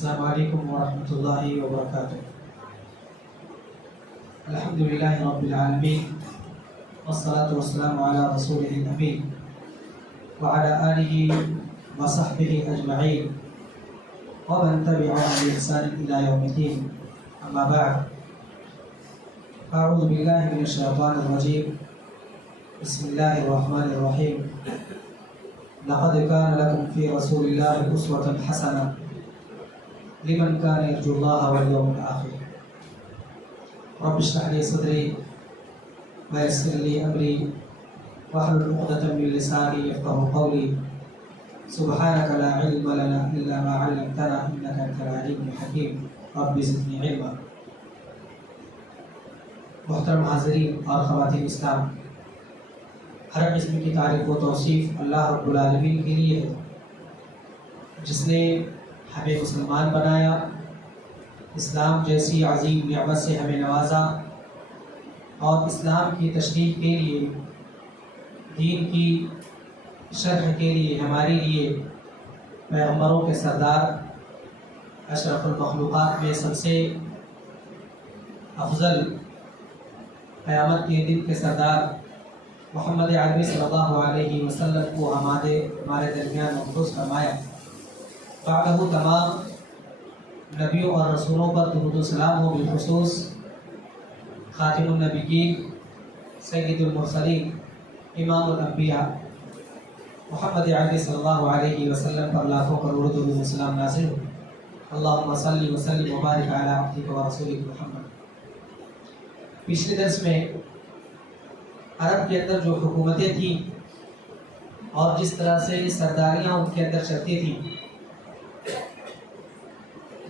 السلام علیکم ورحمۃ اللہ وبرکاتہ۔ الحمدللہ رب العالمین والصلاة والسلام علی رسولہ الامین وعلی آلہ وصحبہ اجمعین ومن تبعهم بإحسان إلی یوم الدین، اما بعد، اعوذ باللہ من الشیطان الرجیم، بسم اللہ الرحمن الرحیم۔ لقد كان لكم في رسول الله أسوة حسنة لمن كان يرجو الله واليوم الآخر۔ رب اشرح لي صدري ويسر لي أمري واحلل عقدة من لساني يفقهوا قولي، سبحانك لا علم لنا إلا ما علمتنا إنك أنت العليم الحكيم، رب زدني علما۔ محترم حاضرین اور خواتین اسلام، ہر قسم کی تعریف و توصیف اللہ رب العالمین کے لیے ہے، جس نے ہمیں مسلمان بنایا، اسلام جیسی عظیم نعمت سے ہمیں نوازا، اور اسلام کی تشریح کے لیے، دین کی شرح کے لیے ہمارے لیے پیغمبروں کے سردار، اشرف المخلوقات میں سب سے افضل، قیامت کے دن کے سردار محمد عربی صلی اللہ علیہ وسلم کو ہمارے درمیان مخصوص فرمایا۔ بعدہ تمام نبیوں اور رسولوں پر درود و سلام ہو، بالخصوص خاتم النبیین، سید المرسلین، امام الانبیاء محمد عربی صلی اللہ علیہ وسلم پر لاکھوں کروڑوں درود و سلام نازل ہو۔ اللہم صلی وسلم وبارک علی عبدک و رسولک محمد۔ پچھلے درس میں عرب کے اندر جو حکومتیں تھیں اور جس طرح سے سرداریاں ان کے اندر چلتی تھیں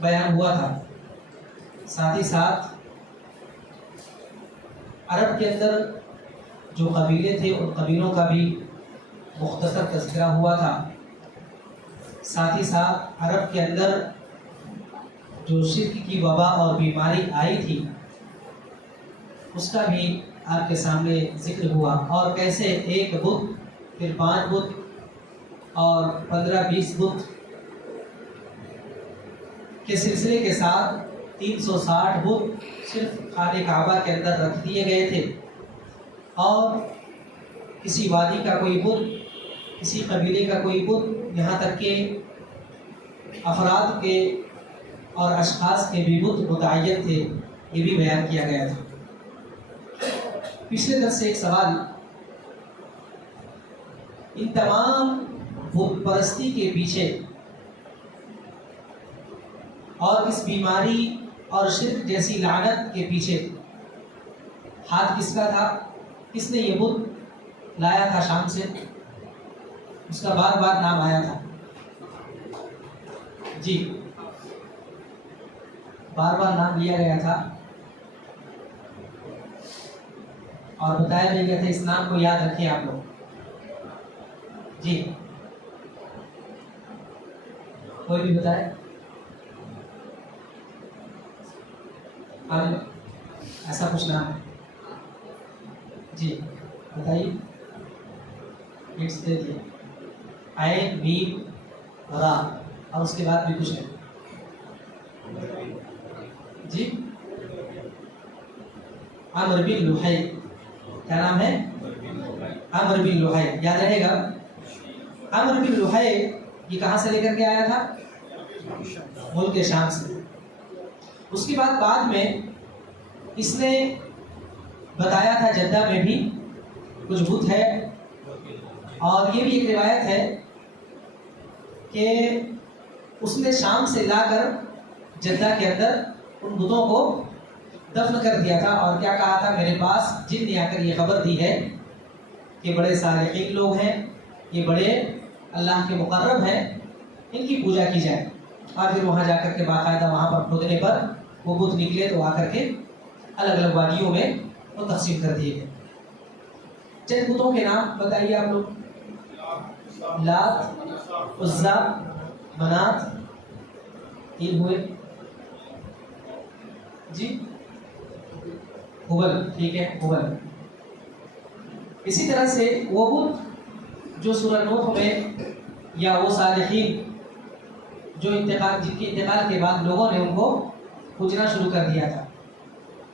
بیان ہوا تھا، ساتھ ہی ساتھ عرب کے اندر جو قبیلے تھے ان قبیلوں کا بھی مختصر تذکرہ ہوا تھا، ساتھ ہی ساتھ عرب کے اندر جو شرک کی وبا اور بیماری آئی تھی اس کا بھی آپ کے سامنے ذکر ہوا، اور کیسے ایک بت، پھر 5 بت اور 15-20 بت کے سلسلے کے ساتھ 360 بت صرف خانہ کعبہ کے اندر رکھ دیے گئے تھے، اور کسی وادی کا کوئی بت، کسی قبیلے کا کوئی بت، یہاں تک کہ افراد کے اور اشخاص کے بھی بت متعین تھے، یہ بھی بیان کیا گیا تھا۔ پچھلے درس سے ایک سوال، ان تمام بت پرستی کے پیچھے اور اس بیماری اور شرک جیسی لعنت کے پیچھے ہاتھ کس کا تھا؟ کس نے یہ بت لایا تھا شام سے؟ اس کا بار بار نام آیا تھا، جی بار بار نام لیا گیا تھا اور بتایا بھی گیا تھا، اس نام کو یاد رکھیں آپ لوگ۔ جی کوئی بھی بتائے؟ ایسا کچھ نام ہے؟ جی بتائیے، ہنٹس دے دیے۔ عین، میم، را، اور اس کے بعد بھی کچھ ہے؟ جی عمرو بن لحی، کیا نام ہے؟ عمرو بن لحی، یاد رہے گا۔ عمرو بن لحی یہ کہاں سے لے کر کے آیا تھا؟ ملک شام سے۔ اس کے بعد میں اس نے بتایا تھا جدہ میں بھی کچھ بت ہے، اور یہ بھی ایک روایت ہے کہ اس نے شام سے لا کر جدہ کے اندر ان بتوں کو دفن کر دیا تھا، اور کیا کہا تھا، میرے پاس جن نے آ کر یہ خبر دی ہے کہ بڑے صالحین لوگ ہیں، یہ بڑے اللہ کے مقرب ہیں، ان کی پوجا کی جائے۔ اور پھر وہاں جا کر کے باقاعدہ وہاں پر کھودنے پر وہ بت نکلے تو آ کر کے الگ الگ وادیوں میں وہ تقسیم کر دیے گئے۔ چند بتوں کے نام بتائیے آپ لوگ۔ لات، عزا، منات، 3 ہوئے، جی ہبل، ٹھیک ہے، ہبل۔ اسی طرح سے وہ بت جو سورہ نوح میں، یا وہ صالحین جو جن کے انتقال کے بعد لوگوں نے ان کو پوجنا شروع کر دیا تھا،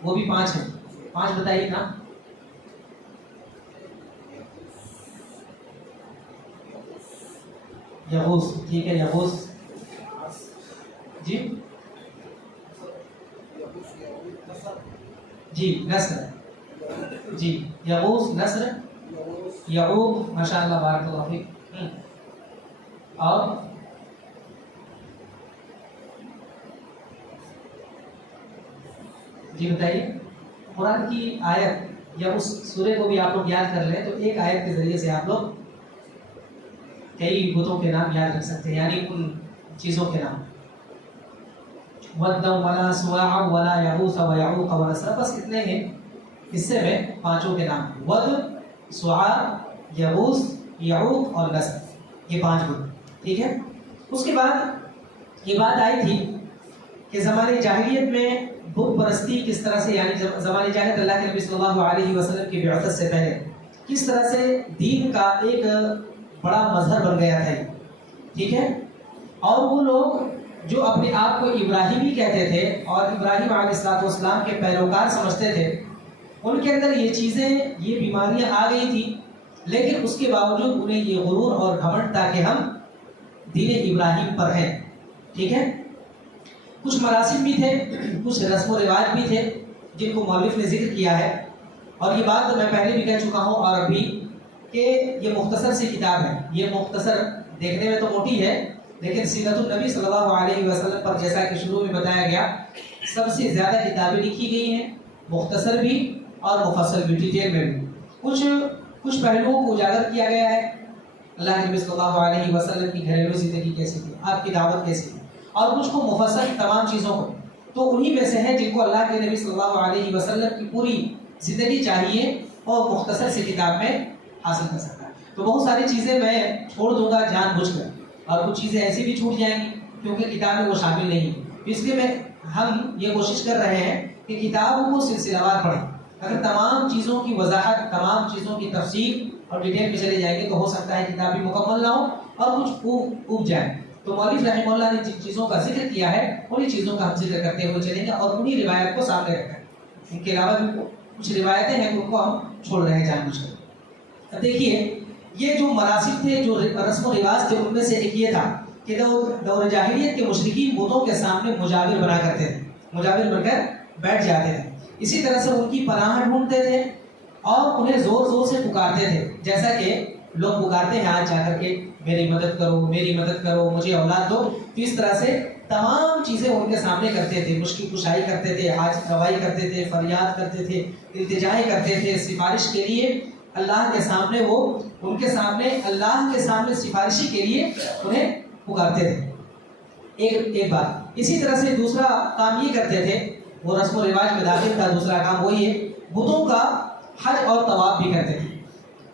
وہ بھی 5 ہیں. 5 بتائیے نا. یغوث، ٹھیک ہے، یغوث جی جی نصر، جی یغوث، نصر، یعوق، ماشاء اللہ، بارک اللہ فیک. اور جی بتائیے. قرآن کی آیت یا اس سورے کو بھی آپ لوگ یاد کر لیں تو ایک آیت کے ذریعے سے آپ لوگ کئی بتوں کے نام یاد رکھ سکتے ہیں، یعنی ان چیزوں کے نام. ود ولا سواع ولا یغوث ویعوق ونسر، بس اتنے ہیں حصے میں 5 کے نام. ود، سواع، یغوث، یعوق اور نسر، یہ 5 بت. ٹھیک ہے. اس کے بعد یہ بات آئی تھی کہ زمانے جاہلیت میں بت پرستی کس طرح سے، یعنی زمانے جاہلیت اللہ کے نبی صلی اللہ علیہ وسلم کی بعثت سے پہلے کس طرح سے دین کا ایک بڑا مظہر بن گیا تھا. ٹھیک ہے. اور وہ لوگ جو اپنے آپ کو ابراہیمی کہتے تھے اور ابراہیم علیہ السلام کے پیروکار سمجھتے تھے، ان کے اندر یہ چیزیں، یہ بیماریاں آ گئی تھی، لیکن اس کے باوجود انہیں یہ غرور اور گھمنڈ تھا کہ ہم دین ابراہیم پر ہیں. ٹھیک ہے. کچھ مراسم بھی تھے، کچھ رسم و رواج بھی تھے جن کو مؤلف نے ذکر کیا ہے. اور یہ بات تو میں پہلے بھی کہہ چکا ہوں اور ابھی، کہ یہ مختصر سی کتاب ہے. یہ مختصر دیکھنے میں تو موٹی ہے، لیکن سیرت النبی صلی اللہ علیہ وسلم پر جیسا کہ شروع میں بتایا گیا، سب سے زیادہ کتابیں لکھی گئی ہیں، مختصر بھی اور مفصل بھی، ڈیٹیل میں بھی. کچھ پہلوؤں کو اجاگر کیا گیا ہے. اللہ کے نبی صلی اللہ علیہ وسلم کی گھریلو زندگی کیسی تھی، آپ کی دعوت کیسی تھی، اور کچھ کو مفصل تمام چیزوں کو. تو انہی میں سے ہیں جن کو اللہ کے نبی صلی اللہ علیہ وسلم کی پوری زندگی چاہیے اور مختصر سی کتاب میں حاصل کر سکتا ہے. تو بہت ساری چیزیں میں چھوڑ دوں گا جان بوجھ کر، اور کچھ چیزیں ایسی بھی چھوٹ جائیں گی کیونکہ کتاب میں وہ شامل نہیں ہے. اس لیے ہم یہ کوشش کر رہے ہیں کہ کتابوں کو سلسلہ وار پڑھیں. اگر تمام چیزوں کی وضاحت، تمام چیزوں کی تفصیل اور ڈیٹیل میں چلے جائیں گے تو ہو سکتا ہے کتاب بھی مکمل نہ ہو اور کچھ اوب جائے. تو مولوی رحمہ اللہ نے جن چیزوں کا ذکر کیا ہے انہی چیزوں کا ہم ذکر کرتے ہوئے چلیں گے اور انہی روایت کو سامنے رکھیں. ان کے علاوہ بھی کچھ روایتیں ہیں ان کو ہم چھوڑ رہے ہیں جان بوجھ کر. دیکھیے، یہ جو مراسم تھے، جو رسم و رواج تھے، ان میں سے ایک یہ تھا کہ دور جاہلیت کے مشرکین بتوں کے سامنے مجاور بنا کرتے تھے، مجاور بن کر بیٹھ جاتے تھے. اسی طرح سے ان کی پناہ ڈھونڈتے تھے اور انہیں زور زور سے پکارتے تھے، جیسا کہ لوگ پکارتے ہیں آج جا کر کے میری مدد کرو، میری مدد کرو، مجھے اولاد دو. تو اس طرح سے تمام چیزیں ان کے سامنے کرتے تھے، مشکل کشائی کرتے تھے، حاجت روائی کرتے تھے، فریاد کرتے تھے، التجائی کرتے تھے سفارش کے لیے اللہ کے سامنے. وہ ان کے سامنے، اللہ کے سامنے سفارشی کے لیے انہیں پکارتے تھے. ایک بات. اسی طرح سے دوسرا کام یہ کرتے تھے، وہ رسم و رواج میں داخل تھا. دوسرا کام وہی ہے، بتوں کا حج اور طواف بھی کرتے تھے.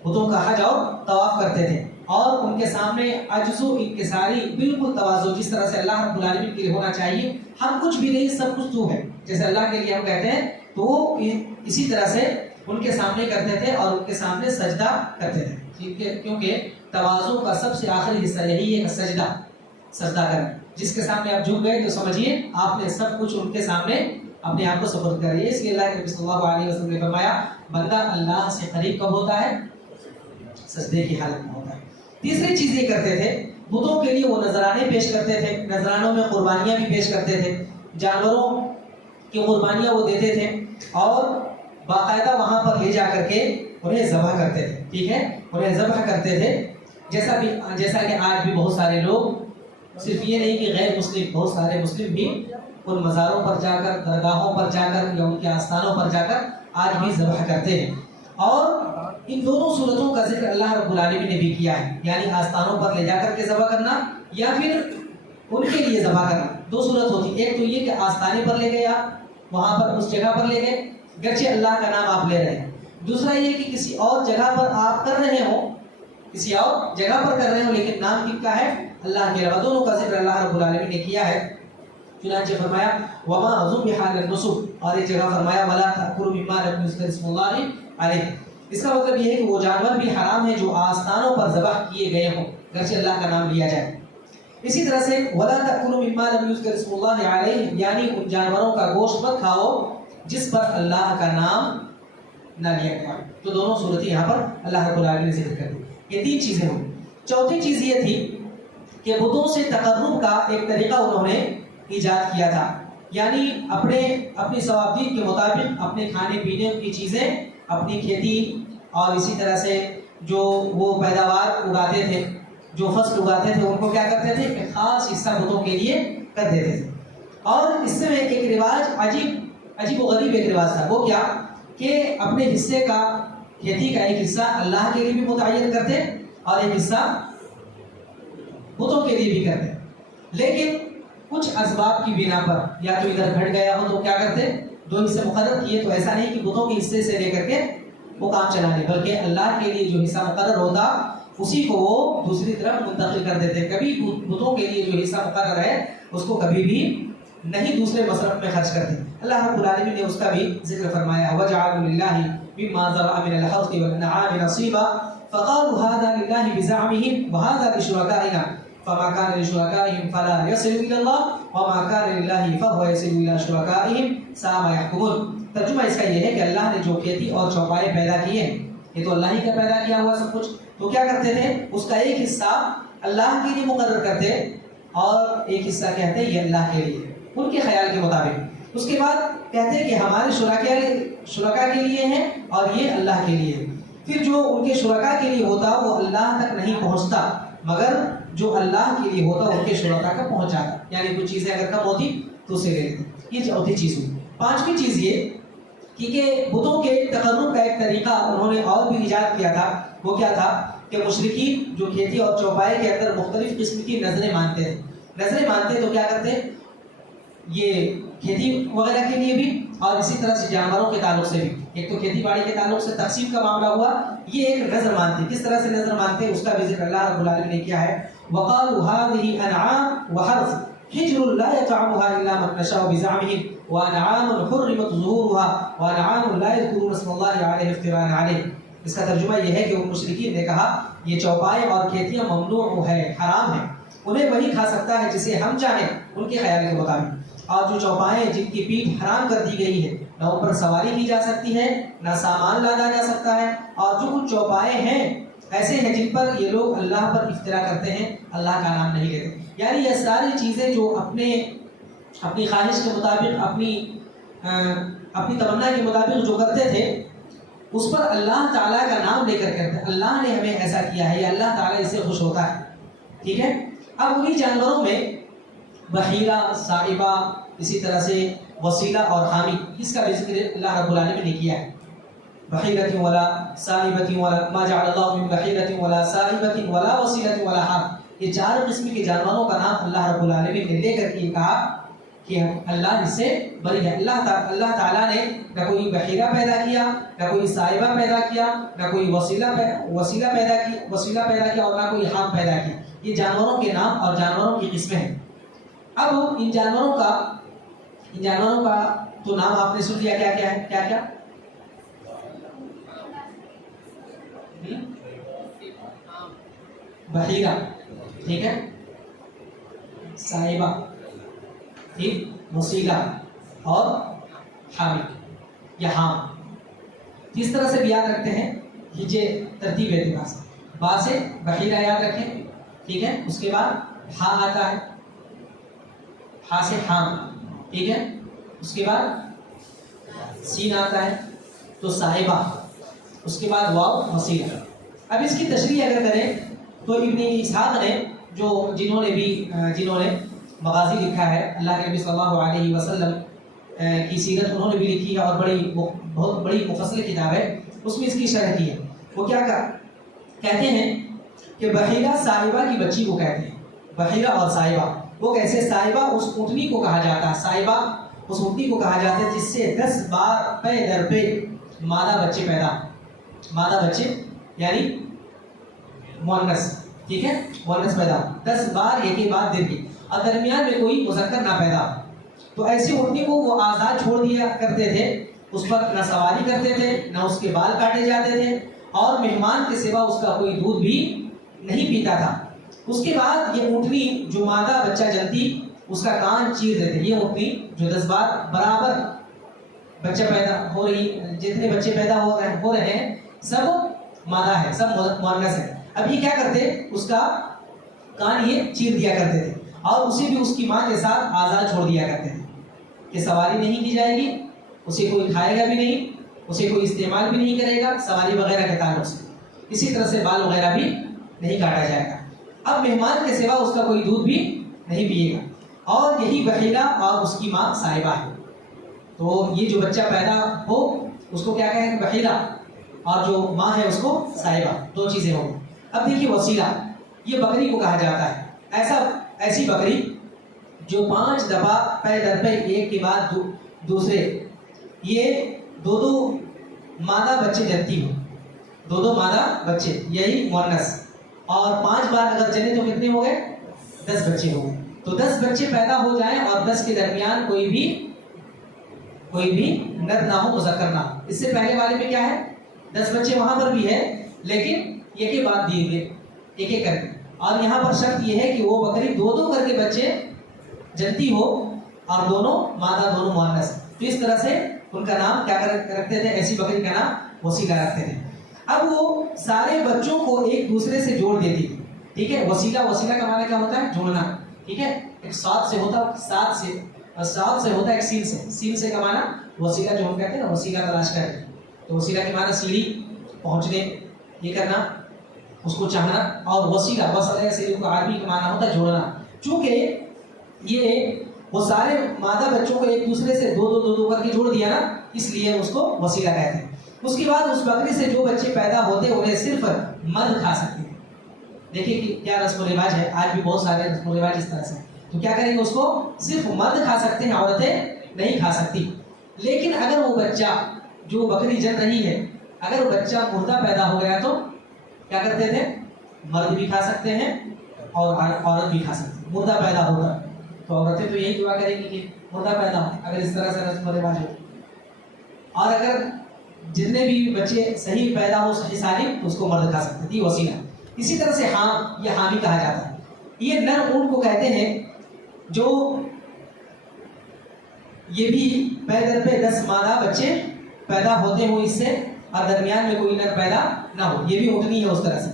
بتوں کا حج اور طواف کرتے تھے اور ان کے سامنے عجز و انکساری، بالکل تواضع، جس طرح سے اللہ رب العالمین کے لیے ہونا چاہیے. ہم کچھ بھی نہیں، سب کچھ تو ہے، جیسے اللہ کے لیے ہم کہتے ہیں، تو وہ اسی طرح سے ان کے سامنے کرتے تھے اور ان کے سامنے سجدہ کرتے تھے. کیونکہ تواضع کا سب سے آخری حصہ یہی ہے، سجدہ کرنا. جس کے سامنے آپ جھک گئے تو سمجھیے آپ نے سب کچھ ان کے سامنے اپنے آپ کو سپرد کر دیا. اس لیے اللہ کے نبی صلی اللہ علیہ وسلم نے فرمایا، بندہ اللہ سے قریب کب ہوتا ہے؟ سجدے کی حالت میں ہوتا ہے. تیسری چیز یہ کرتے تھے، بتوں کے لیے وہ نذرانے پیش کرتے تھے. نذرانوں میں قربانیاں بھی پیش کرتے تھے، جانوروں کی قربانیاں وہ دیتے تھے اور باقاعدہ وہاں پر لے جا کر کے انہیں ذبح کرتے تھے. ٹھیک ہے، انہیں ذبح کرتے تھے. جیسا کہ آج بھی بہت سارے لوگ، صرف یہ نہیں کہ غیر مسلم، بہت سارے مسلم بھی ان مزاروں پر جا کر، درگاہوں پر جا کر یا ان کے آستانوں پر جا کر آج بھی ذبح کرتے ہیں. اور ان دونوں صورتوں کا ذکر اللہ رب العالمین نے بھی کیا ہے، یعنی آستانوں پر لے جا کر کے ذبح کرنا یا پھر ان کے لیے ذبح کرنا. 2 صورت ہوتی. ایک تو یہ کہ آستانے پر لے گئے، آپ وہاں پر اس جگہ پر لے گئے، گرچہ اللہ کا نام آپ لے رہے ہیں. دوسرا یہ کہ کسی اور جگہ پر آپ کر رہے ہوں، کسی اور جگہ پر کر رہے ہوں، لیکن نام کن کا ہے؟ اللہ کے علاوہ. دونوں کا ذکر اللہ رب العالمین نے کیا ہے. چنانچہ فرمایا وما ذبح للنصب، اور ایک جگہ فرمایا ولا تأکلوا مما لم یذکر اسم اللہ علیہ. اس کا مطلب یہ ہے کہ وہ جانور بھی حرام ہے جو آستانوں پر ذبح کیے گئے ہوں، گرچہ اللہ کا نام لیا جائے. اسی طرح سے ولا تأکلوا مما لم یذکر اسم اللہ علیہ، یعنی ان جانوروں کا گوشت مت کھاؤ جس پر اللہ کا نام نہ لیا گیا. تو دونوں صورتیں یہاں پر اللہ رب العالمین نے ذکر کر دی. یہ 3 چیزیں ہوئی. چوتھی چیز یہ تھی کہ بتوں سے تقرب کا ایک طریقہ انہوں نے ایجاد کیا تھا، یعنی اپنی ثوابدید کے مطابق اپنے کھانے پینے کی چیزیں، اپنی کھیتی اور اسی طرح سے جو وہ پیداوار اگاتے تھے، جو فصل اگاتے تھے، ان کو کیا کرتے تھے کہ خاص حصہ بتوں کے لیے کر دیتے تھے. اور اس سے میں ایک رواج عجیب و غریب ایک رواج تھا. وہ کیا کہ اپنے حصے کا، کھیتی کا ایک حصہ اللہ کے لیے بھی متعین کرتے اور ایک حصہ بتوں کے لیے بھی کرتے. لیکن کچھ اسباب کی بنا پر یا تو ادھر گھٹ گیا ہو تو کیا کرتے، 2 حصے مقرر کیے. تو ایسا نہیں کہ بتوں کے حصے سے لے کر کے وہ کام چلانے، بلکہ اللہ کے لیے جو حصہ مقرر ہوتا اسی کو وہ دوسری طرف منتقل کر دیتے. کبھی بتوں کے لیے جو حصہ مقرر ہے اس کو کبھی بھی نہیں دوسرے مصرف میں خرچ کرتے. اللہ رب العالمین نے اس کا بھی ذکر فرمایا، وَجَعَلُوا لِلَّهِ مِمَّا ذَرَأَ مِنَ الْحَرْثِ وَالْأَنْعَامِ نَصِيبًا فَقَالُوا هَذَا لِلَّهِ بِزَعْمِهِمْ وَهَذَا لِشُرَكَائِنَا فما كان لشركائهم فلا يصل الى الله وما كان لله فهو يصل الى شركائهم ساء ما يحكمون. ترجمہ اس کا یہ ہے کہ اللہ نے جو کھیتی اور چوپائے پیدا کیے ہیں، یہ تو اللہ ہی کا پیدا کیا ہوا سب کچھ، تو کیا کرتے تھے اس کا ایک حصہ اللہ کے لیے مقرر کرتے اور ایک حصہ کہتے یہ اللہ کے لیے ان کے خیال کے مطابق. اس کے بعد کہتے کہ ہمارے شرکاء کے لیے ہیں اور یہ اللہ کے لیے. پھر جو ان کے شرکاء کے لیے ہوتا وہ اللہ تک نہیں پہنچتا، مگر جو اللہ کے لیے ہوتا ان کے شرکاء کا پہنچ جاتا. یعنی کچھ چیزیں اگر کم ہوتی تو اسے لے لیتے. یہ چوتھی چیز ہوئی. 5ویں چیز یہ کہ بتوں کے تقرب کا ایک طریقہ انہوں نے اور بھی ایجاد کیا تھا. وہ کیا تھا کہ مشرکین جو کھیتی اور چوپائے کے اندر مختلف قسم کی نظریں مانتے تھے. نظریں مانتے تو کیا کرتے، یہ کھیتی وغیرہ کے لیے بھی اور اسی طرح سے جانوروں کے تعلق سے بھی. ایک تو کھیتی باڑی کے تعلق سے تقسیم کا معاملہ ہوا، یہ ایک نظر مانتے. کس طرح سے نظر مانتے اس کا بھی ذکر اللہ رب العالمین نے کیا ہے. وَقَالُوا هَٰذِهِ أَنْعَامٌ وَحَرْثٌ حِجْرٌ لَا يَطْعَمُهَا إِلَّا مَن نَّشَاءُ بِزَعْمِهِمْ وَأَنْعَامٌ حُرِّمَتْ ظُهُورُهَا وَأَنْعَامٌ لَا يَذْكُرُونَ اسْمَ اللَّهِ عَلَيْهَا افْتِرَاءً عَلَيْهِ. اس کا ترجمہ یہ ہے کہ ان مشرکین نے کہا یہ چوپائے اور کھیتیاں ممنوع ہے، حرام ہے، انہیں وہی کھا سکتا ہے جسے ہم چاہیں ان کے خیال کے مطابق. اور جو چوپائے جن کی پیٹھ حرام کر دی گئی ہے، نہ ان پر سواری کی جا سکتی ہے، نہ سامان لادا جا سکتا ہے، اور جو کچھ چوپائے ہیں ایسے ہیں جن پر یہ لوگ اللہ پر افترا کرتے ہیں، اللہ کا نام نہیں لیتے. یعنی یہ ساری چیزیں جو اپنی خواہش کے مطابق، اپنی تمنا کے مطابق جو کرتے تھے اس پر اللہ تعالیٰ کا نام لے کر کرتے. اللہ نے ہمیں ایسا کیا ہے یا اللہ تعالیٰ اس سے خوش ہوتا ہے. ٹھیک ہے. اب انہیں جانوروں میں بحیرہ، صائبہ، اسی طرح سے وسیلہ اور حامی، اس کا بھی ذکر اللہ رب العالمین نے کیا ہے. بحیرۃ ولا صائبۃ ولا ما جعل اللہ من بحیرۃ ولا صائبۃ ولا وسیلۃ ولا حام. یہ 4 قسم کے جانوروں کا نام اللہ رب العالمین نے لے کر کے کہا کہ اللہ اس سے بری ہے. اللہ تعالیٰ نے نہ کوئی بحیرہ پیدا کیا، نہ کوئی صائبہ پیدا کیا، نہ کوئی وسیلہ پیدا کیا اور نہ کوئی حام پیدا کیا. یہ جانوروں کے نام اور جانوروں کی قسمیں ہیں. اب ان جانوروں کا تو نام آپ نے سن لیا، کیا کیا ہے، کیا کیا؟ بحیرہ، ٹھیک ہے، صائبہ، ٹھیک، وسیلہ اور حامل یا حام. جس طرح سے بھی یاد رکھتے ہیں یہ ترتیب اعتبار سے. با سے بحیرہ یاد رکھیں، ٹھیک ہے. اس کے بعد ہا آتا ہے، ہا سے حام، ٹھیک ہے. اس کے بعد سین آتا ہے تو صاحبہ، اس کے بعد واو وسیلہ. اب اس کی تشریح اگر کریں تو ابن اسحاق نے جنہوں نے مغازی لکھا ہے، اللہ کے نبی صلی اللہ علیہ وسلم کی سیرت انہوں نے بھی لکھی ہے اور بہت بڑی مفصل کتاب ہے، اس میں اس کی شرح کی ہے. وہ کیا کہتے ہیں کہ بحیرہ صاحبہ کی بچی کو کہتے ہیں. بحیرہ اور صاحبہ وہ کیسے؟ صاحبہ اس اونٹنی کو کہا جاتا ہے، صاحبہ اس اونٹنی کو کہا جاتا ہے جس سے 10 بار پے در پہ مادہ بچے یعنی مؤنث، ٹھیک ہے، مؤنث پیدا 10 بار ایک ہی بات دن کی، اور درمیان میں کوئی مذکر نہ پیدا. تو ایسی اونٹنی کو وہ آزاد چھوڑ دیا کرتے تھے، اس پر نہ سواری کرتے تھے، نہ اس کے بال کاٹے جاتے تھے، اور مہمان کے سوا اس کا کوئی دودھ بھی نہیں پیتا تھا. اس کے بعد یہ اونٹنی جو مادہ بچہ جنتی اس کا کان چیر دیتے. یہ اونٹنی جو 10 بار برابر بچہ پیدا ہو رہی، جتنے بچے پیدا ہو رہے ہیں سب مادہ ہے، سب مؤنث ہے. اب یہ کیا کرتے، اس کا کان یہ چیر دیا کرتے تھے اور اسے بھی اس کی ماں کے ساتھ آزاد چھوڑ دیا کرتے تھے کہ سواری نہیں کی جائے گی، اسے کوئی کھائے گا بھی نہیں، اسے کوئی استعمال بھی نہیں کرے گا سواری وغیرہ کے تعلق سے. اسی طرح سے بال وغیرہ بھی نہیں کاٹا جائے گا. اب مہمان کے سوا اس کا کوئی دودھ بھی نہیں پیے گا. اور یہی بحیرہ اور اس کی ماں صاحبہ ہے. تو یہ جو بچہ پیدا ہو اس کو کیا کہیں گے، بحیرہ، اور جو ماں ہے اس کو صاحبہ. 2 چیزیں ہوں. اب دیکھیے وسیلہ، یہ بکری کو کہا جاتا ہے. ایسی بکری جو 5 دفعہ پے در پہ ایک کے بعد دوسرے یہ 2 مادہ بچے جنتی ہو، 2 مادہ بچے، یہی مؤنث. اور 5 بار اگر جنے تو کتنے ہو گئے، 10 بچے ہو گئے. تو 10 بچے پیدا ہو جائیں اور 10 کے درمیان کوئی بھی نر نہ ہو، مذکر نہ ہو. اس سے پہلے والے میں کیا ہے، 10 بچے وہاں پر بھی ہے لیکن ایک کے بعد دیے گئے ایک کر کے. اور یہاں پر شرط یہ ہے کہ وہ بکری 2 کر کے بچے جنتی ہو اور دونوں مادہ دونوں مؤنث. تو اس طرح سے ان کا نام کیا رکھتے تھے، ایسی بکری کا نام وسیلہ رکھتے تھے. اب وہ سارے بچوں کو ایک دوسرے سے جوڑ دیتی تھی. ٹھیک ہے، وسیلہ کا معنی کیا ہوتا ہے، جوڑنا. ٹھیک ہے، ایک ساتھ سے ہوتا ہے ایک سین سے کا معنی وسیلہ، جو ہم کہتے ہیں نا وسیلہ تلاش کریں. تو وسیلہ کے معنی سیڑھی پہنچنے، یہ کرنا، اس کو چاہنا. اور وسیلہ سیڑھی کو عربی کا معنی ہوتا ہے جوڑنا. چونکہ یہ وہ سارے مادہ بچوں کو ایک دوسرے سے 2 کر کے جوڑ دیا نا، اس لیے اس کو وسیلہ کہتے ہیں. اس کے بعد اس بکری سے جو بچے پیدا ہوتے انہیں صرف مرد کھا سکتے ہیں. دیکھیے کہ کیا رسم و رواج ہے، آج بھی بہت سارے رسم و رواج اس طرح سے. تو کیا کریں گے، اس کو صرف مرد کھا سکتے ہیں، عورتیں نہیں کھا سکتی. لیکن اگر وہ بچہ جو بکری جن رہی ہے، اگر وہ بچہ مردہ پیدا ہو گیا تو کیا کرتے تھے، مرد بھی کھا سکتے ہیں اور عورت بھی کھا سکتے ہیں. مردہ پیدا ہوگا تو عورتیں تو یہی دعا کریں گی کہ مردہ پیدا ہو، اگر اس طرح سے رسم و رواج ہو. اور اگر جتنے بھی بچے صحیح پیدا ہو، صحیح سالم، تو اس کو مرد کھا سکتے تھے، وسیلہ. اسی طرح سے یہ حامی کہا جاتا ہے. یہ نر اونٹ کو کہتے ہیں جو یہ بھی پے در پہ 10 مادہ بچے پیدا ہوتے ہوں اس سے، اور درمیان میں کوئی نر پیدا نہ ہو. یہ بھی اونٹنی ہے اس طرح سے.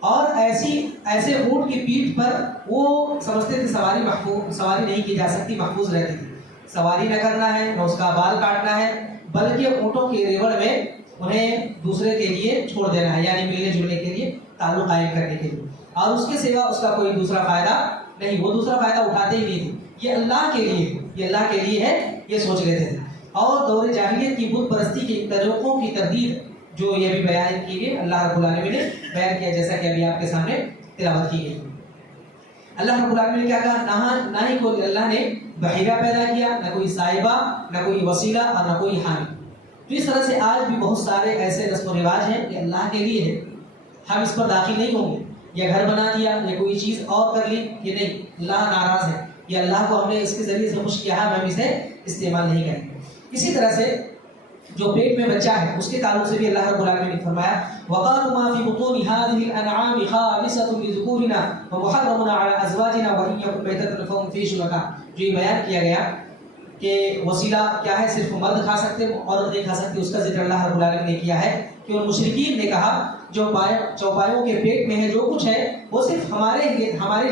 اور ایسے اونٹ کی پیٹھ پر وہ سمجھتے تھے سواری نہیں کی جا سکتی، محفوظ رہتی تھی. سواری نہ کرنا ہے، نہ اس کا بال کاٹنا ہے، بلکہ اونٹوں کے ریوڑ میں انہیں دوسرے کے لیے چھوڑ دینا ہے، یعنی ملنے جلنے کے لیے، تعلق قائم کرنے کے لیے. اور اس کے سوا اس کا کوئی دوسرا فائدہ نہیں، وہ دوسرا فائدہ اٹھاتے ہی نہیں تھے. یہ اللہ کے لیے ہے، یہ سوچ لیتے تھے. اور دور جاہلیت کی بت پرستی کے طریقوں کی تردید جو یہ بھی بیان کی گئی، اللہ رب العالمین نے بیان کیا، جیسا کہ ابھی آپ کے سامنے تلاوت کی گئی. اللہ رب العالمین نے کیا کہا، نہ ہی کوئی اللہ نے بحیرہ پیدا کیا، نہ کوئی صاحبہ، نہ کوئی وسیلہ، اور نہ کوئی حامی. تو اس طرح سے آج بھی بہت سارے ایسے رسم و رواج ہیں کہ اللہ کے لیے ہے، ہم اس پر داخل نہیں ہوں گے. یا گھر بنا دیا یا کوئی چیز اور کر لی، یہ نہیں، اللہ ناراض ہے، یہ اللہ کو ہم نے اس کے ذریعے سے خوش کیا ہے، ہم اسے استعمال نہیں کریں گے. اسی طرح سے جو پیٹ میں بچہ ہے اس کے تعلق سے بھی اللہ رب العالمین نے فرمایا، وَقَالُوا مَا فِي بُطُونِ هَٰذِهِ الْأَنْعَامِ خَالِصَةٌ لِذُكُورِنَا وَمُحَرَّمٌ عَلَىٰ أَزْوَاجِنَا وَإِن يَكُن مَيْتَةً فَهُمْ فِيهِ شُرَكَاءُ. جو یہ بیان کیا گیا کہ وسیلہ کیا ہے، صرف مرد کھا سکتے، عورت نہیں کھا سکتی. اس کا ذکر اللہ رب العالمین نے کیا ہے کہ ان مشرکین نے کہا جو چوپایوں کے پیٹ میں ہے جو کچھ ہے وہ صرف ہمارے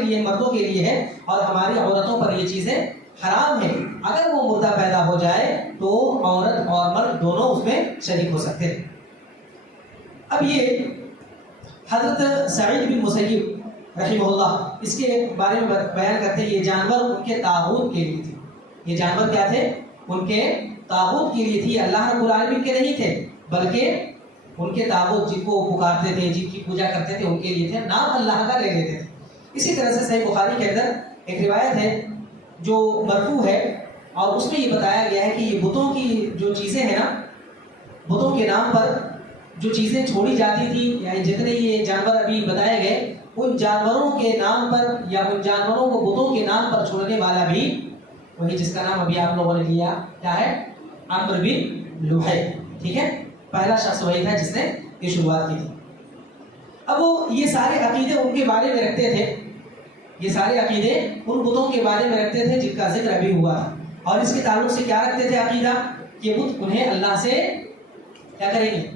لیے، مردوں کے لیے ہے، اور ہماری عورتوں پر یہ چیزیں حرام ہیں. اگر وہ مردہ پیدا ہو جائے تو عورت اور مرد دونوں اس میں شریک ہو سکتے ہیں. اب یہ حضرت سعید بن مسیب رحمہ اللہ اس کے بارے میں بیان کرتے ہیں، یہ جانور ان کے طاغوت کے لیے تھے. یہ جانور کیا تھے، ان کے طاغوت کے لیے تھی، اللہ رب العالمین کے نہیں تھے، بلکہ ان کے طاغوت جن کو وہ پکارتے تھے، جن کی پوجا کرتے تھے، ان کے لیے تھے، نام اللہ کا لے لیتے تھے. اسی طرح سے صحیح بخاری کے اندر ایک روایت ہے جو مرفوع ہے، اور اس میں یہ بتایا گیا ہے کہ یہ بتوں کی جو چیزیں ہیں نا، بتوں کے نام پر جو چیزیں چھوڑی جاتی تھی، یعنی جتنے یہ جانور ابھی بتائے گئے، ان جانوروں کے نام پر یا ان جانوروں کو بتوں کے نام پر چھوڑنے والا بھی وہی جس کا نام ابھی آپ لوگوں نے لیا، کیا ہے، عمرو بن لوحی. ٹھیک ہے، پہلا شخص وہی تھا جس نے یہ شروعات کی تھی. اب وہ یہ سارے عقیدے ان کے بارے میں رکھتے تھے، یہ سارے عقیدے ان بتوں کے بارے میں رکھتے تھے جن کا ذکر ابھی ہوا تھا. اور اس کے تعلق سے کیا رکھتے تھے عقیدہ کہ بت انہیں اللہ سے کیا کریں گے؟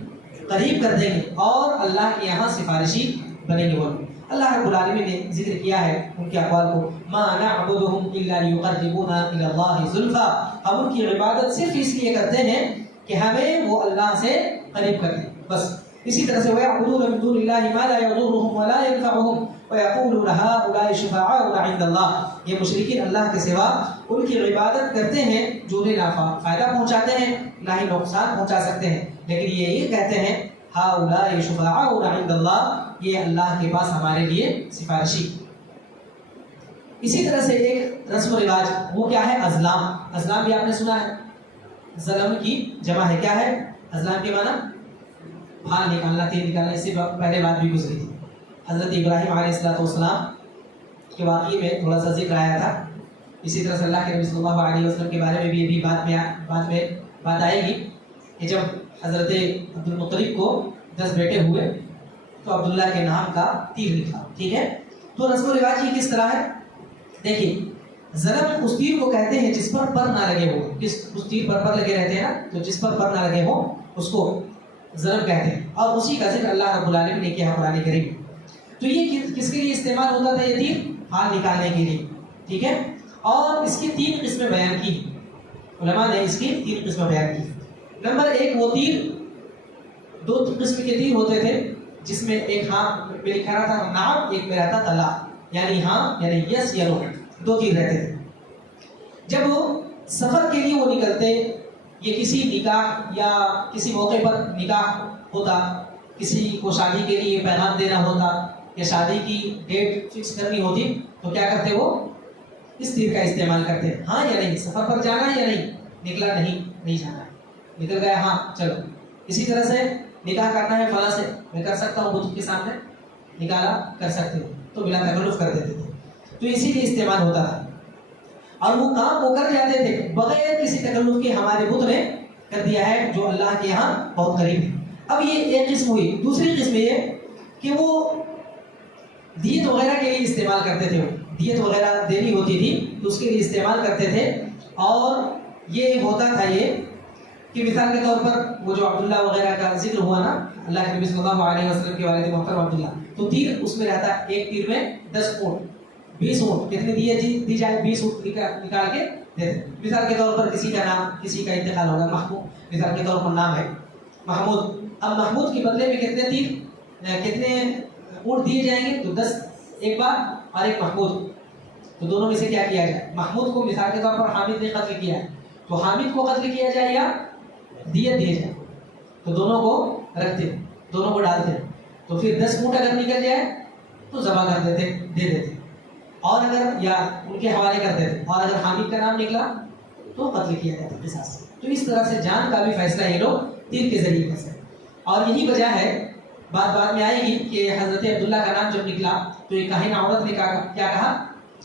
قریب کر دیں گے اور اللہ کے یہاں سفارشی بنیں گے. وہ اللہ رب العالمین نے ذکر کیا ہے ان کے اقوال کو، ما نعبدهم الا ليقربونا الى الله زلفى، ہم ان کی عبادت صرف اس لیے کرتے ہیں کہ ہمیں وہ اللہ سے قریب کر دیں بس. اسی طرح سے وَيَعْبُدُونَ مِن دُونِ اللَّهِ مَا لَا يَضُرُّهُمْ وَلَا يَنفَعُهُمْ وَيَقُولُونَ هَؤُلَاءِ شُفَعَاؤُنَا عِندَ اللَّهِ، یہ مشرکین اللہ کے سوا ان کی عبادت کرتے ہیں جو انہیں نہ فائدہ پہنچاتے ہیں نہ ہی نقصان پہنچا سکتے ہیں، لیکن یہ کہتے ہیں هَؤُلَاءِ شُفَعَاؤُنَا عِندَ اللَّهِ، یہ اللہ کے پاس ہمارے لیے سفارشی. اسی طرح سے ایک رسم و رواج وہ کیا ہے؟ ازلام. ازلام بھی آپ نے سنا ہے، ظلم کی جمع ہے. کیا ہے ازلام کے معنی؟ پھال نکالنا، تیر نکالنا. اس سے پہلے بات بھی گزری تھی. حضرت ابراہیم علیہ السلام کے واقعے میں تھوڑا سا ذکر آیا تھا. اسی طرح سے اللہ کے نبی صلی اللہ علیہ وسلم کے بارے میں بھی ابھی بات آئے گی کہ جب حضرت عبد المطلب کو 10 بیٹے ہوئے تو عبداللہ کے نام کا تیر نکلا. ٹھیک ہے، تو رسم و رواج یہ کس طرح ہے؟ دیکھیے، ضرب اس تیر کو کہتے ہیں جس پر پر نہ لگے ہو. اس تیر پر لگے رہتے ہیں نا، تو جس پر پر نہ لگے ہو اس کو ضرب کہتے ہیں. اور اسی کا ذکر اللہ رب العالمین نے کیا قرآن کریم. تو یہ کس کے لیے استعمال ہوتا تھا؟ یہ تیر پھال نکالنے کے لیے. ٹھیک ہے، اور اس کی 3 قسمیں بیان کی علماء نے. اس کی 3 قسمیں بیان کی. نمبر 1، وہ تیر 2 قسم کے تیر ہوتے تھے جس میں ایک ہاں میں لکھا رہا تھا نام، ایک میں رہتا تلا، یعنی ہاں یعنی یس یا نو. 2 تیر رہتے تھے. جب وہ سفر کے لیے وہ نکلتے، یہ کسی نکاح یا کسی موقع پر نکاح ہوتا، کسی کو شادی کے لیے پیغام دینا ہوتا یا شادی کی ڈیٹ فکس کرنی ہوتی، تو کیا کرتے؟ وہ اس تیر کا استعمال کرتے. ہاں یا نہیں، سفر پر جانا ہے یا نہیں، نکلا نہیں جانا ہے، نکل گیا ہاں چلو. اسی طرح سے نکاح کرنا ہے فلاں سے، میں کر سکتا ہوں، بت کے سامنے نکالا کر سکتے ہو، تو بلا تکلف کر دیتے تھے. تو اسی لیے استعمال ہوتا تھا اور وہ کام وہ کر جاتے تھے بغیر کسی تکلف کے. ہمارے بت نے کر دیا ہے جو اللہ کے یہاں بہت قریب ہے. اب یہ ایک قسم ہوئی. دوسری قسم یہ کہ وہ دیت وغیرہ کے لیے استعمال کرتے تھے. دیت وغیرہ دینی ہوتی تھی تو اس کے لیے استعمال کرتے تھے. اور یہ ہوتا تھا یہ کہ مثال کے طور پر وہ جو عبداللہ وغیرہ کا ذکر ہوا نا، اللہ کے نبی صلی اللہ علیہ وسلم کے والد محترم عبداللہ، تو تیر اس میں رہتا ہے. ایک تیر میں 10 اونٹ 20 اونٹ کتنے دی جائے؟ 20 اونٹ نکال کے دیتے. مثال کے طور پر کسی کا نام، کسی کا انتقال ہوگا، محمود مثال کے طور پر نام ہے محمود. اب محمود کے بدلے میں کتنے تیر، کتنے اونٹ دیے جائیں گے؟ تو 10 ایک بار اور ایک محمود. تو دونوں میں سے کیا کیا جائے؟ محمود کو مثال کے طور پر حامد نے قتل کیا ہے تو حامد کو قتل کیا جائے یا دیت دیے جائے؟ تو دونوں کو رکھتے، دونوں کو ڈالتے. تو پھر 10 اونٹ اگر نکل جائے تو ذبح کر دیتے، دے دیتے، اور اگر یا ان کے حوالے کر دیتے. اور اگر حامد کا نام نکلا تو قتل کیا جاتا قصاص. تو اس طرح سے جان کا بھی فیصلہ یہ لوگ تیر کے ذریعے کر سکتے. اور یہی وجہ ہے، بات بعد میں آئے گی، کہ حضرت عبداللہ کا نام جب نکلا تو یہ کاہنہ عورت نے کیا کہا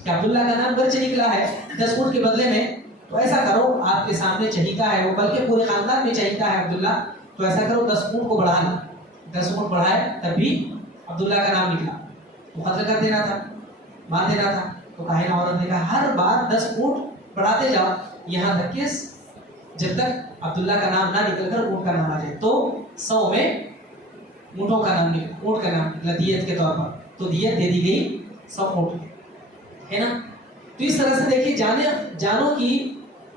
کہ عبداللہ کا نام گرچہ نکلا ہے 10 اونٹ کے بدلے میں، تو ایسا کرو، آپ کے سامنے چہیتا ہے وہ، بلکہ پورے خاندان میں چہیتا ہے عبداللہ، تو ایسا کرو 10 اونٹ کو بڑھا لو. 10 اونٹ بڑھائے تب بھی عبداللہ کا نام نکلا تو قتل کر دینا تھا، مار دینا تھا. تو کاہنہ عورت نے کہا ہر بار 10 اونٹ بڑھاتے جاؤ یہاں تک کہ جب تک عبداللہ کا نام نہ نکل کر اونٹ کا نام آ جائے. تو 100 میں اونٹوں کا نام نکلا، اونٹ کا نام نکلا دیت کے طور پر. تو دیت دے دی گئی 100 اونٹ، ہے نا. تو اس طرح سے دیکھیے جانوں کی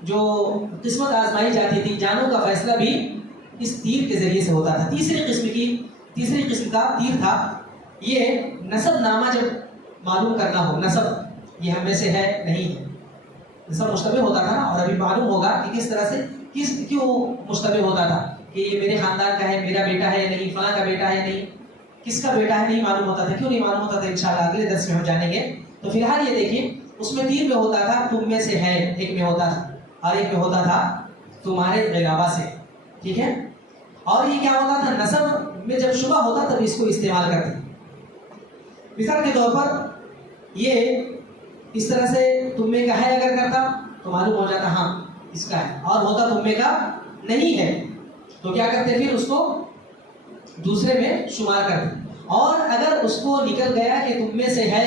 جو قسمت آزمائی جاتی تھی، جانوں کا فیصلہ بھی اس تیر کے ذریعے سے ہوتا تھا. تیسری قسم کا تیر تھا یہ نسب نامہ. جب معلوم کرنا ہو نسب، یہ ہم میں سے ہے نہیں ہے، نسب مشتبہ ہوتا تھا نا. اور ابھی معلوم ہوگا کہ کس طرح سے کیوں مشتبہ ہوتا تھا کہ یہ میرے خاندان کا ہے، میرا بیٹا ہے نہیں، فلاں کا بیٹا ہے نہیں، کس کا بیٹا ہے نہیں معلوم ہوتا تھا. کیوں نہیں معلوم ہوتا تھا؟ انشاءاللہ اگلے درس میں ہم جانیں گے. تو فی الحال یہ دیکھیے، اس میں 3 میں ہوتا تھا تم میں سے ہے، ایک میں ہوتا تھا، اور ایک میں ہوتا تھا تمہارے علاوہ سے. ٹھیک ہے. اور یہ کیا ہوتا تھا؟ نسب میں جب شبہ ہوتا تب اس کو استعمال کرتے. مثال کے طور پر یہ اس طرح سے تم میں کا ہے اگر کرتا تو معلوم ہو جاتا ہاں اس کا ہے، اور ہوتا تم میں کا نہیں ہے تو کیا کرتے؟ پھر اس کو دوسرے میں شمار کرتے. اور اگر اس کو نکل گیا کہ تم میں سے ہے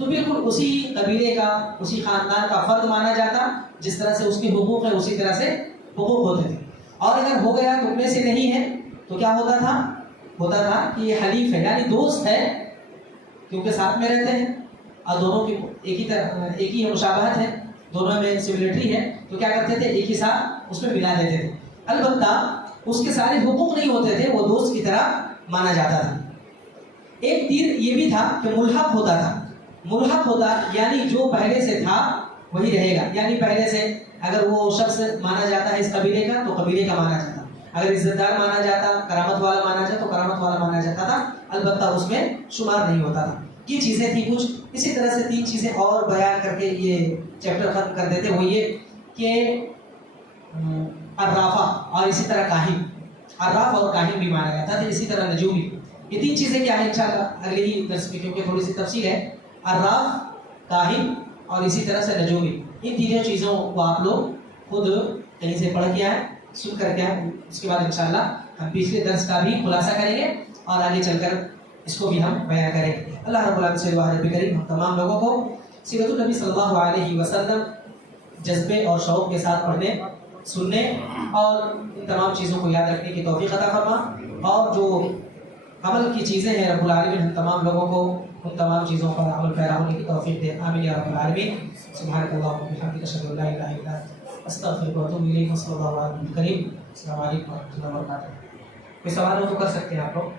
تو بالکل اسی قبیلے کا اسی خاندان کا فرد مانا جاتا، جس طرح سے اس کے حقوق ہیں اسی طرح سے حقوق ہوتے تھے. اور اگر ہو گیا تم میں سے نہیں ہے تو کیا ہوتا تھا؟ ہوتا تھا کہ یہ حلیف ہے یعنی دوست ہے، کیونکہ ساتھ میں رہتے ہیں اور دونوں کی ایک ہی مشابہت ہے، دونوں میں سملٹری ہے، تو کیا کرتے تھے ایک ہی ساتھ اس میں ملا دیتے تھے. البتہ اس کے سارے حقوق نہیں ہوتے تھے، وہ دوست کی طرح مانا جاتا تھا. ایک تیر یہ بھی تھا کہ ملحق ہوتا تھا. ملحق ہوتا یعنی جو پہلے سے تھا وہی رہے گا، یعنی پہلے سے اگر وہ شخص مانا جاتا ہے اس قبیلے کا تو قبیلے کا مانا جاتا، اگر عزت دار مانا جاتا، کرامت والا مانا جاتا تو کرامت والا مانا جاتا تھا، البتہ اس میں شمار نہیں ہوتا تھا. یہ چیزیں تھیں کچھ. اسی طرح سے 3 چیزیں اور بیان کر کے یہ چیپٹر ختم کر دیتے، وہ یہ کہ عرافہ اور اسی طرح کاہن، عراف اور کاہن بھی مانا جاتا تھا، اسی طرح نجومی. یہ 3 چیزیں کیا ہیں انشاءاللہ اگلے ہی درس میں، کیونکہ تھوڑی سی تفصیل ہے. عراف، کاہن اور اسی طرح سے نجومی، ان 3 چیزوں کو آپ لوگ خود کہیں سے پڑھ کے آئیں، سن کر کے آئیں. اس کے بعد انشاءاللہ ہم پچھلے درس کا بھی خلاصہ کریں گے اور آگے چل کر اس کو بھی ہم بیان کریں گے. اللہ رب العالمین سے دعا ہے کریم ہم تمام لوگوں کو سیرت النبی صلی اللہ علیہ وسلم جذبے اور شوق کے ساتھ پڑھنے، سننے اور ان تمام چیزوں کو یاد رکھنے کی توفیق عطا فرما، اور جو عمل کی چیزیں ہیں رب العالمین ہم تمام لوگوں کو ان تمام چیزوں پر عمل پیرا ہونے کی توفیق دے. آمین یا رب العالمین. سبحانک اللہم و بحمدک اشہد ان لا الہ الا انت استغفرک و اتوب الیک. صلی اللہ علیہ وسلم. السلام علیکم و رحمۃ اللہ وبرکاتہ. کوئی سوال ہو تو کر سکتے ہیں آپ لوگ.